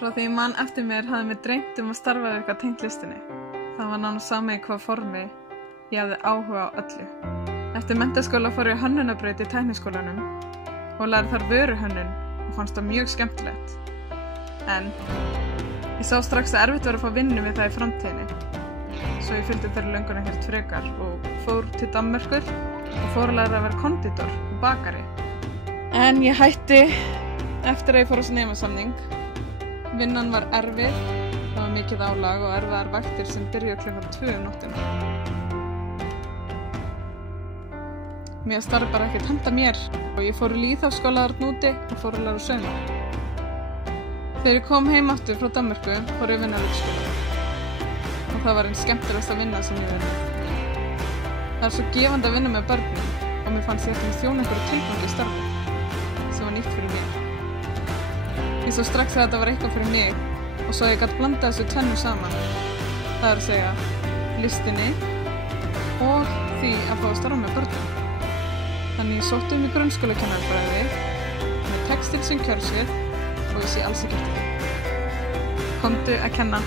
Frá því ég man eftir mér hafði mig dreymt að starfa við eitthvað tengt listinni. Það var nánast sama í hvað formi ég hafði áhuga á öllu. Eftir menntaskóla fór ég á hönnunarbraut í Tækniskólanum og lærði þar vöruhönnun og fannst það mjög skemmtilegt. En ég sá strax að erfitt var að fá vinnu við það í framtíðinni. Svo ég fylgdi þeirri löngun ekkert frekar og fór til Danmerkur og fór að læra að vera konditor og bakari. En ég hætti eftir að ég fór á nemasamning. Vinnan var erfið, það var mikið álag og erfiðar vaktir sem byrjuðu klukkan 2 um nóttina. Mér starf bara ekkert henda mér og ég fór í lýðháskóla þarna úti og fór að læra sauma. Þegar ég kom heim aftur frá Danmörku fór ég að vinna á leikskóla og það var einn skemmtilegasta vinna sem ég vinna. Það er svo gefandi að vinna með börnum og mér fannst ég eftir að þjóna einhverju tilgangi í starfi sem var nýtt fyrir mér. Ég svo strax að þetta var eitthvað fyrir mig og svo ég gat blanda þessu tvennu saman. Það er að segja listinni og því að fá að starfa með börnum. Þannig ég sótti í grunnskólakennarafræði með textíl sem kjörsvið og ég sé alls ekki eftir því. Komdu að kenna.